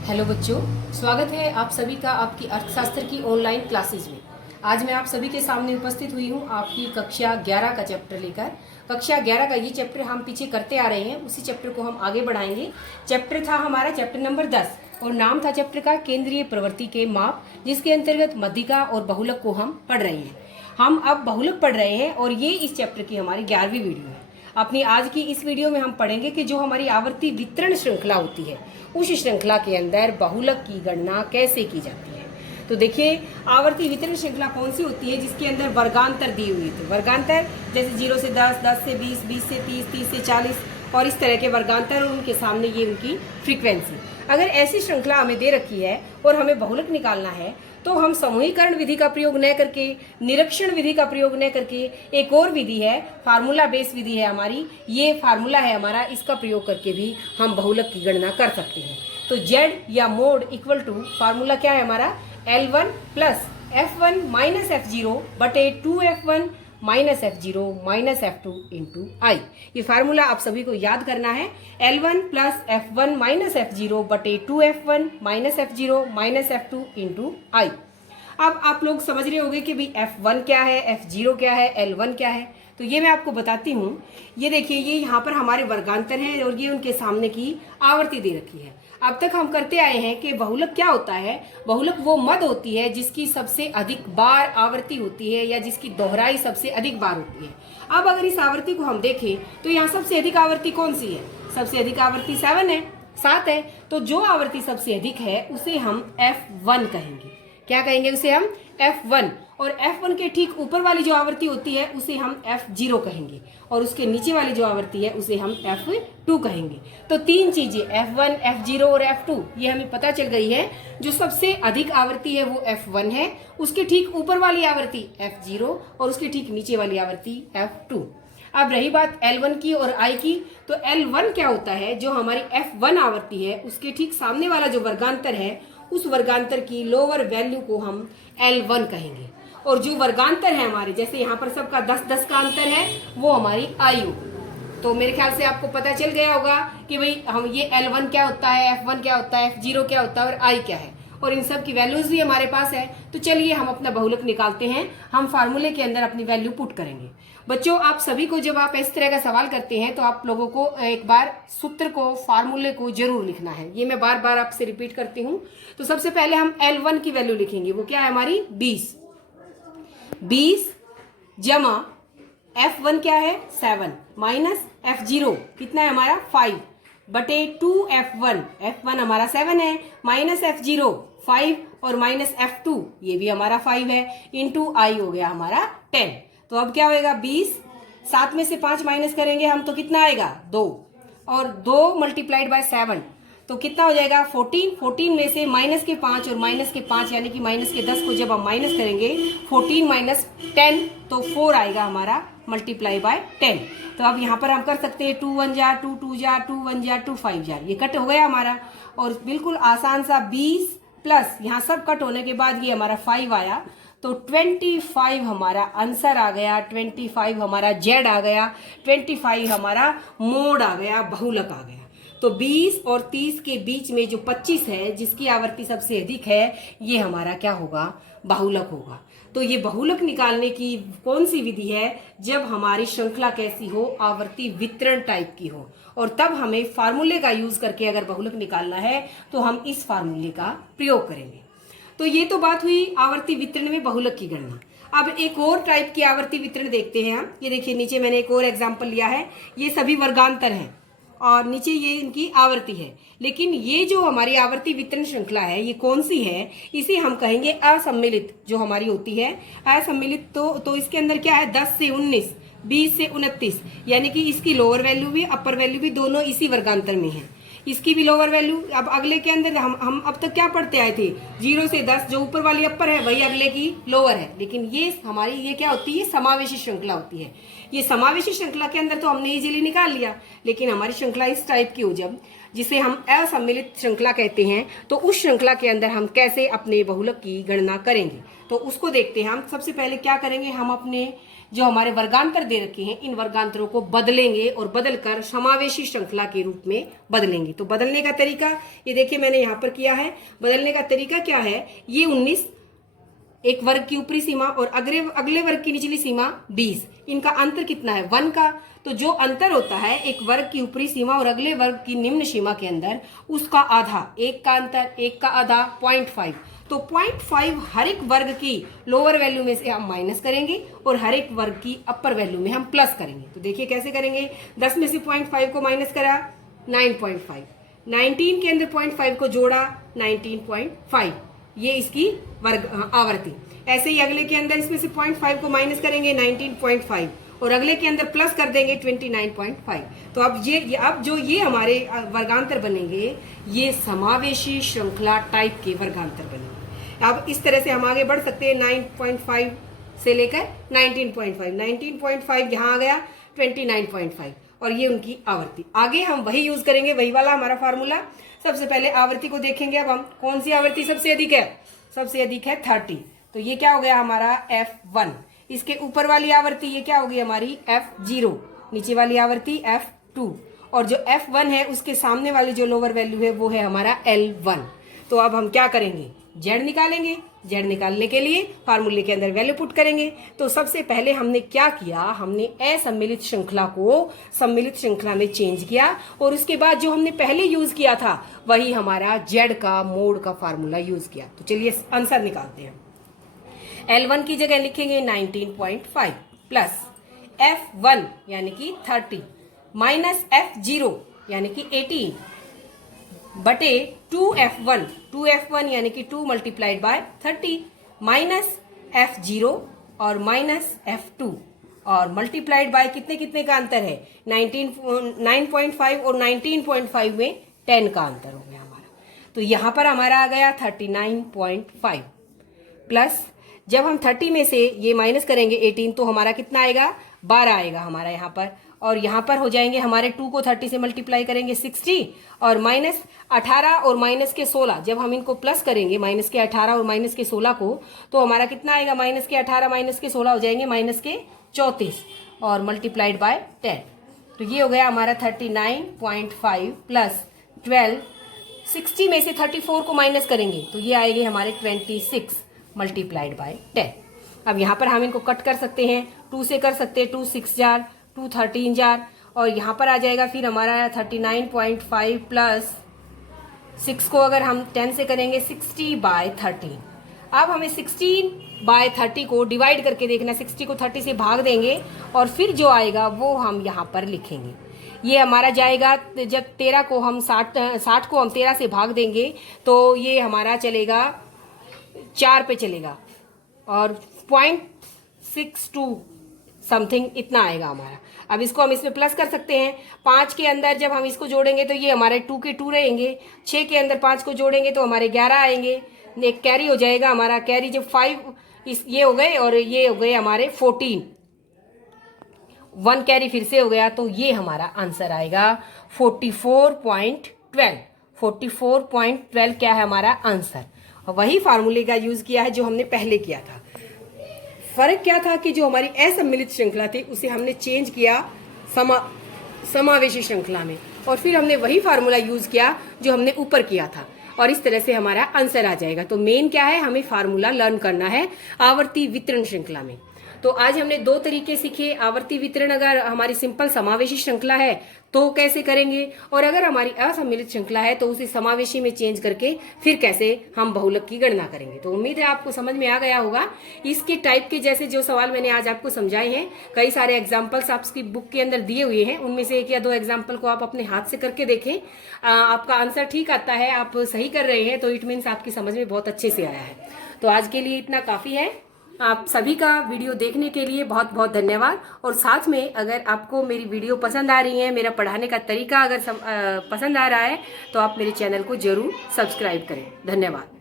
Hello बच्चों, स्वागत है आप सभी का आपकी अर्थशास्त्र की ऑनलाइन क्लासेज में। आज मैं आप सभी के सामने उपस्थित हुई हूँ आपकी कक्षा 11 का चैप्टर लेकर। कक्षा 11 का ये चैप्टर हम पीछे करते आ रहे हैं, उसी चैप्टर को हम आगे बढ़ाएंगे। चैप्टर था हमारा चैप्टर नंबर 10 और नाम था चैप्टर का केंद्रीय प्रवृत्ति के माप, जिसके अंतर्गत मध्यिका और बहुलक को हम पढ़ रहे हैं। हम अब बहुलक पढ़ रहे हैं और ये इस चैप्टर की हमारी 11वीं वीडियो है। अपनी आज की इस वीडियो में हम पढ़ेंगे कि जो हमारी आवर्ती वितरण श्रृंखला होती है, उस श्रृंखला के अंदर बहुलक की गणना कैसे की जाती है। तो देखिए, आवर्ती वितरण श्रृंखला कौन सी होती है जिसके अंदर वर्गांतर दी हुई है। वर्गांतर जैसे 0 से 10, 10 से 20, 20 से 30, 30 से 40 और इस तरह के वर्गांतर, और उनके सामने ये उनकी फ्रीक्वेंसी। अगर ऐसी श्रृंखला हमें दे रखी है और हमें बहुलक निकालना है तो हम समूहीकरण विधि का प्रयोग न करके, निरीक्षण विधि का प्रयोग न करके, एक और विधि है, फार्मूला बेस विधि है हमारी, ये फार्मूला है हमारा, इसका प्रयोग करके भी हम बहुलक की गणना कर सकते हैं। तो Z या मोड इक्वल टू फार्मूला क्या है हमारा, L1 plus F1 minus F0 बटे 2F1 minus F0 minus F2 into I। ये फार्मूला आप सभी को याद करना है, L1 plus F1 minus F0 बटे 2F1 minus F0 minus F2 into I। अब आप लोग समझ रहे होंगे कि भाई F1 क्या है, F0 क्या है, L1 क्या है। तो ये मैं आपको बताती हूँ। ये देखिए, ये यहाँ पर हमारे वर्गांतर हैं और ये उनके सामने की आवर्ती दे रखी है। अब तक हम करते आए हैं कि बहुलक क्या होता है। बहुलक वो मद होती है जिसकी सबसे अधिक बार आवर्ती होती है या जिसकी दोहराई सबसे अधिक बार होती है। अब अगर इस आवर्ती को हम देखें तो यहाँ सबसे अधिक आवर्ती कौन सी है, सबसे अधिक आवर्ती 7 है। तो जो आवर्ती सबसे अधिक है उसे हम F1 कहेंगे। क्या कहेंगे उसे हम, F1। और F1 के ठीक ऊपर वाली जो आवर्ती होती है उसे हम F0 कहेंगे और उसके नीचे वाली जो आवर्ती है उसे हम F2 कहेंगे। तो तीन चीजें F1, F0 और F2 ये हमें पता चल गई है। जो सबसे अधिक आवर्ती है वो F1 है, उसके ठीक ऊपर वाली आवर्ती F0 और उसके ठीक नीचे वाली आवर्ती F2। अब रही बात L1 की और I की, तो L1 क्या होता है, जो हमारी F1 आवर्ती है उसके ठीक सामने वाला जो वर्गांतर है, उस वर्गांतर की लोअर वैल्यू को हम L1 कहेंगे। और जो वर्गांतर है हमारे, जैसे यहाँ पर सबका 10-10 का अंतर है, वो हमारी I होगी। तो मेरे ख्याल से आपको पता चल गया होगा कि भाई हम ये L1 क्या होता है, F1 क्या होता है, F0 क्या होता है और I क्या है, और इन सब की वैल्यूज भी हमारे पास है। तो चलिए हम अपना बहुलक निकालते हैं। हम फार्मूले के अंदर अपनी वैल्यू पुट करेंगे। बच्चों, आप सभी को जब आप इस तरह का सवाल करते हैं तो आप लोगों को एक बार सूत्र को, फार्मूले को जरूर लिखना है। ये मैं बार बार आपसे रिपीट करती हूँ। तो सबसे पहले हम L1 की वैल्यू लिखेंगे, वो क्या है हमारी 20 जमा F1 क्या है 7 माइनस F0 कितना है हमारा 5 बटे 2F1, F1 हमारा 7 है, माइनस F0 5 और माइनस F2 ये भी हमारा 5 है, इंटू I हो गया हमारा 10। तो अब क्या होएगा 20, 7 में से 5 माइनस करेंगे हम तो कितना आएगा 2, और 2 मल्टीप्लाइड बाय 7 तो कितना हो जाएगा 14। 14 में से माइनस के 5 और माइनस के 5 यानी कि माइनस के 10 को जब हम माइनस करेंगे 14 माइनस 10 तो 4 आएगा हमारा मल्टीप्लाई बाय 10। तो अब यहाँ पर हम कर सकते हैं 2 1 जार 2 2 जार 2 1 जार 2 5 जार, ये कट हो गया हमारा। और बिल्कुल आसान सा 20 प्लस यहाँ सब कट होने के बाद ये हमारा 5 आया, तो 25 हमारा आंसर आ गया, 25 हमारा Z आ गया, 25 हमारा मोड आ गया, बहुलक आ गया। तो 20 और 30 के बीच में जो 25 है, जिसकी आवर्ती सबसे अधिक है, ये हमारा क्या होगा, बहुलक होगा। तो ये बहुलक निकालने की कौन सी विधि है, जब हमारी श्रृंखला कैसी हो, आवर्ती वितरण टाइप की हो, और तब हमें फार्मूले का यूज करके अगर बहुलक निकालना है तो हम इस फार्मूले का प्रयोग करेंगे। तो ये तो बात हुई आवर्ती वितरण में बहुलक की गणना। अब एक और टाइप की आवर्ती वितरण देखते हैं हम। ये देखिए, नीचे मैंने एक और एग्जाम्पल लिया है। ये सभी वर्गांतर हैं और नीचे ये इनकी आवर्ती है, लेकिन ये जो हमारी आवर्ती वितरण श्रृंखला है ये कौन सी है, इसे हम कहेंगे असम्मिलित जो हमारी होती है, असम्मिलित। तो इसके अंदर क्या है 10 से 19, 20 से 29, यानी कि इसकी लोअर वैल्यू भी अपर वैल्यू भी दोनों इसी वर्गांतर में है, इसकी भी लोअर वैल्यू। अब अगले के अंदर हम अब तक क्या पढ़ते आए थे, 0 से 10 जो ऊपर वाली अपर है वही अगले की लोअर है, लेकिन ये हमारी ये क्या होती है, समावेशी श्रृंखला होती है। ये समावेशी श्रृंखला के अंदर तो हमने इजीली निकाल लिया, लेकिन हमारी श्रृंखला इस टाइप की हो जब, जिसे हम असम्मिलित श्रृंखला कहते हैं, तो उस श्रृंखला के अंदर हम कैसे अपने बहुलक की गणना करेंगे, तो उसको देखते हैं हम। सबसे पहले क्या करेंगे, हम अपने जो हमारे वर्गांतर दे रखे हैं, इन वर्गांतरों को बदलेंगे और बदलकर समावेशी श्रृंखला के रूप में बदलेंगे। तो बदलने का तरीका ये देखिए मैंने यहाँ पर किया है। बदलने का तरीका क्या है, ये 19 एक वर्ग की ऊपरी सीमा और अगले वर्ग की निचली सीमा 20, इनका अंतर कितना है 1 का। तो जो अंतर होता है एक वर्ग की ऊपरी सीमा और अगले वर्ग की निम्न सीमा के अंदर, उसका आधा, एक का अंतर, एक का आधा 0.5। तो 0.5 हर एक वर्ग की लोअर वैल्यू में से हम माइनस करेंगे और हर एक वर्ग की अपर वैल्यू में हम प्लस करेंगे। तो देखिए कैसे करेंगे, 10 में से 0.5 को माइनस करा 9.5, 19 के अंदर 0.5 को जोड़ा 19.5, ये इसकी वर्ग आवृत्ति। ऐसे ही अगले के अंदर इसमें से 0.5 को माइनस करेंगे 19.5 और अगले के अंदर प्लस कर देंगे 29.5। तो अब ये हमारे वर्गांतर बनेंगे, ये समावेशी श्रृंखला टाइप के वर्गांतर बनेंगे। अब इस तरह से हम आगे बढ़ सकते हैं 9.5 से लेकर 19.5, 19.5 यहाँ आ गया 29.5 और ये उनकी आवृत्ति। आगे हम वही यूज करेंगे, वही वाला हमारा फार्मूला। सबसे पहले आवृत्ति को देखेंगे। अब हम कौन सी आवृत्ति सबसे अधिक है, सबसे अधिक है 30। तो ये क्या हो गया हमारा F1। इसके ऊपर वाली आवृत्ति ये क्या होगी हमारी F0, नीचे वाली आवृत्ति F2 और जो F1 है उसके सामने वाली जो लोअर वैल्यू है वो है हमारा L1। तो अब हम क्या करेंगे, Z निकालेंगे। Z निकालने के लिए फार्मूले के अंदर वैल्यू पुट करेंगे। तो सबसे पहले हमने क्या किया, हमने असम्मिलित श्रृंखला को सम्मिलित श्रृंखला में चेंज किया और उसके बाद जो हमने पहले यूज किया था वही हमारा Z का मोड का फार्मूला यूज किया। तो चलिए आंसर निकालते हैं। L1 की जगह लिखेंगे 19.5 प्लस F1 यानी कि 30 माइनस F0 यानी कि 18 बटे 2F1, 2F1 यानी कि 2 मल्टीप्लाइड बाय 30 माइनस F0 और माइनस F2 और मल्टीप्लाइड बाय कितने कितने का अंतर है 9.5 और 19.5 में 10 का अंतर हो गया हमारा। तो यहाँ पर हमारा आ गया 39.5 प्लस जब हम 30 में से ये माइनस करेंगे 18 तो हमारा कितना आएगा 12 आएगा हमारा यहाँ पर। और यहाँ पर हो जाएंगे हमारे 2 को 30 से मल्टीप्लाई करेंगे 60 और माइनस 18 और माइनस के 16, जब हम इनको प्लस करेंगे माइनस के 18 और माइनस के 16 को तो हमारा कितना आएगा माइनस के 18 माइनस के 16 हो जाएंगे माइनस के 34 और मल्टीप्लाइड बाय 10। तो ये हो गया हमारा 39.5 प्लस 12, 60 में से 34 को माइनस करेंगे तो ये आएंगे हमारे 26 मल्टीप्लाइड बाय 10। अब यहाँ पर हम इनको कट कर सकते हैं, 2 से कर सकते हैं, 2 6 जार, 2 13 जार और यहाँ पर आ जाएगा फिर हमारा 39.5 प्लस 6 को अगर हम 10 से करेंगे 60 बाय 30। अब हमें 16 बाय 30 को डिवाइड करके देखना, 60 को 30 से भाग देंगे और फिर जो आएगा वो हम यहाँ पर लिखेंगे। ये हमारा जाएगा जब 13 को हम 60 को हम 13 से भाग देंगे तो ये हमारा चलेगा 4 पे चलेगा और 0.62 समथिंग इतना आएगा हमारा। अब इसको हम इसमें प्लस कर सकते हैं। 5 के अंदर जब हम इसको जोड़ेंगे तो ये हमारे 2 के 2 रहेंगे, 6 के अंदर 5 को जोड़ेंगे तो हमारे 11 आएंगे, एक कैरी हो जाएगा हमारा, कैरी जब 5 ये हो गए और ये हो गए हमारे 14, 1 कैरी फिर से हो गया तो ये हमारा आंसर आएगा 44.12। 44.12 क्या है हमारा आंसर। वही फार्मूले का यूज किया है जो हमने पहले किया था। फर्क क्या था कि जो हमारी असम्मिलित श्रृंखला थी उसे हमने चेंज किया समावेशी श्रृंखला में और फिर हमने वही फार्मूला यूज किया जो हमने ऊपर किया था और इस तरह से हमारा आंसर आ जाएगा। तो मेन क्या है, हमें फार्मूला लर्न करना है आवर्ती वितरण श्रृंखला में। तो आज हमने 2 तरीके सीखे। आवर्ती वितरण अगर हमारी सिंपल समावेशी श्रृंखला है तो कैसे करेंगे और अगर हमारी असम्मिलित श्रृंखला है तो उसे समावेशी में चेंज करके फिर कैसे हम बहुलक की गणना करेंगे। तो उम्मीद है आपको समझ में आ गया होगा। इसके टाइप के जैसे जो सवाल मैंने आज आपको समझाए हैं, कई सारे एग्जाम्पल्स आपकी बुक के अंदर दिए हुए हैं, उनमें से 1 या 2 एग्जाम्पल को आप अपने हाथ से करके देखें। आपका आंसर ठीक आता है, आप सही कर रहे हैं तो इट मीन्स आपकी समझ में बहुत अच्छे से आया है। तो आज के लिए इतना काफी है। आप सभी का वीडियो देखने के लिए बहुत बहुत धन्यवाद। और साथ में अगर आपको मेरी वीडियो पसंद आ रही है, मेरा पढ़ाने का तरीका अगर पसंद आ रहा है तो आप मेरे चैनल को जरूर सब्सक्राइब करें। धन्यवाद।